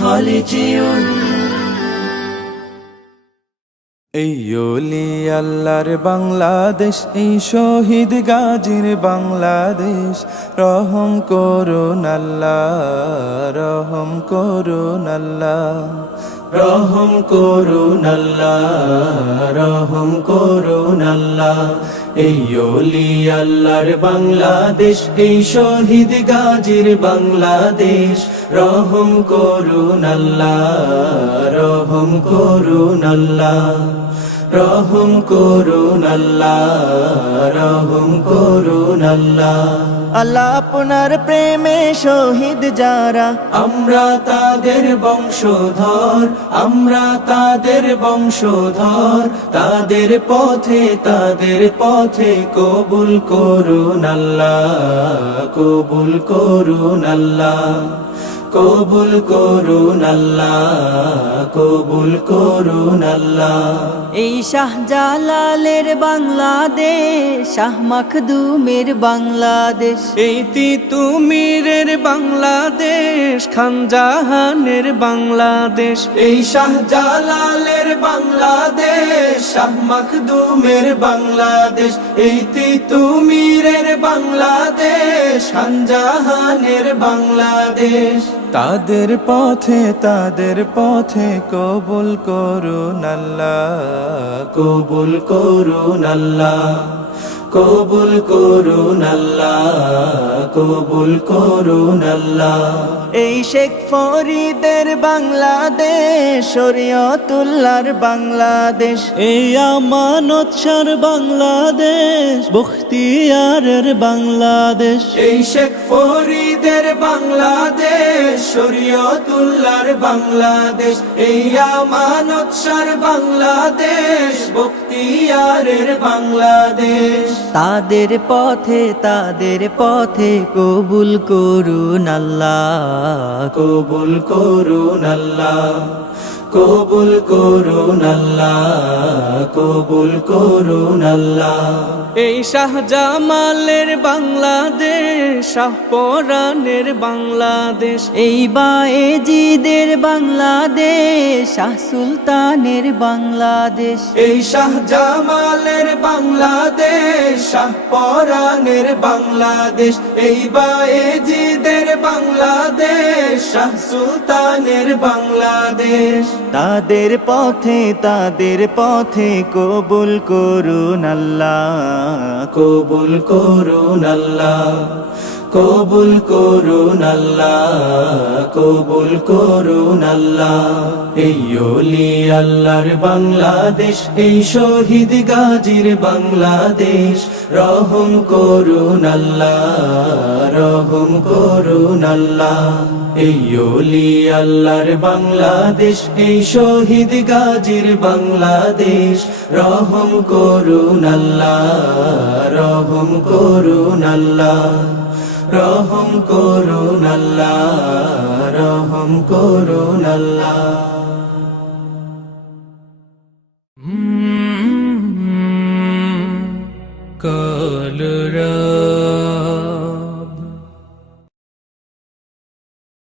خالدون এই ওলি আল্লাহর বাংলাদেশ, এই শহীদ গাজীর বাংলাদেশ, রহম করুন আল্লাহ, রহম করুন আল্লাহ, রহম করুন আল্লাহ, রহম করুন আল্লাহ। এই ওলি আল্লাহর বাংলাদেশ, এই শহীদ গাজীর বাংলাদেশ, রহম করুন আল্লাহ, রহম করুন আল্লাহ, রহম করুন আল্লাহ, রহম করুন আল্লাহ। আল্লাহ আপনার প্রেমে শহীদ যারা, আমরা তাদের বংশধর, আমরা তাদের বংশধর, তাদের পথে কবুল করুন আল্লাহ, কবুল করুন আল্লাহ, কবুল করুন আল্লাহ, কবুল করুন আল্লাহ। এই শাহজালালের বাংলাদেশ, শাহ মাখদুমের বাংলাদেশ, এই তিতুমীরের বাংলাদেশ, খানজাহানের বাংলাদেশ, এই শাহজালালের বাংলাদেশ, শাহ মাখদুমের বাংলাদেশ, এই তিতুমীরের বাংলাদেশ, খানজাহানের বাংলাদেশ। তাদের পথে কবুল করুন আল্লাহ, কবুল করুন আল্লাহ, কবুল করুন আল্লাহ, কবুল করুন আল্লাহ। এই শেখ ফরিদের বাংলাদেশ, শরীয়তুল্লাহর বাংলাদেশ, এই আমানত শাহর বাংলাদেশ, বখতিয়ারের বাংলাদেশ, এই শেখ ফরিদের বাংলাদেশ, শরীয়তুল্লাহর বাংলাদেশ, এই আমানত শাহর বাংলাদেশ, বখতিয়ারের বাংলাদেশ। তাদের পথে কবুল করুন আল্লাহ, কবুল করুন আল্লাহ, কবুল করুন আল্লাহ, কবুল করুন আল্লাহ। এই শাহজামালের বাংলাদেশ, শাহপরানের বাংলাদেশ, এই বায়েজিদের বাংলাদেশ, শাহ সুলতানের বাংলাদেশ, এই শাহজামালের বাংলাদেশ, শাহপরানের বাংলাদেশ, এই বায়েজিদের বাংলাদেশ, শাহ সুলতানের বাংলাদেশ। তাদের পথে কবুল করুন আল্লাহ, কবুল করুন আল্লাহ, কবুল করুন আল্লাহ, কবুল করুন আল্লাহ। এই ওলি আল্লাহর বাংলাদেশ, এই শহীদ গাজীর বাংলাদেশ, রহম করুন আল্লাহ, রহম করুন আল্লাহ। এই ওলি আল্লাহর বাংলাদেশ, এই শহীদ গাজীর বাংলাদেশ, রহম করুন আল্লাহ, রহম করুন আল্লাহ, রহম করুন আল্লাহ, রহম করুন আল্লাহ।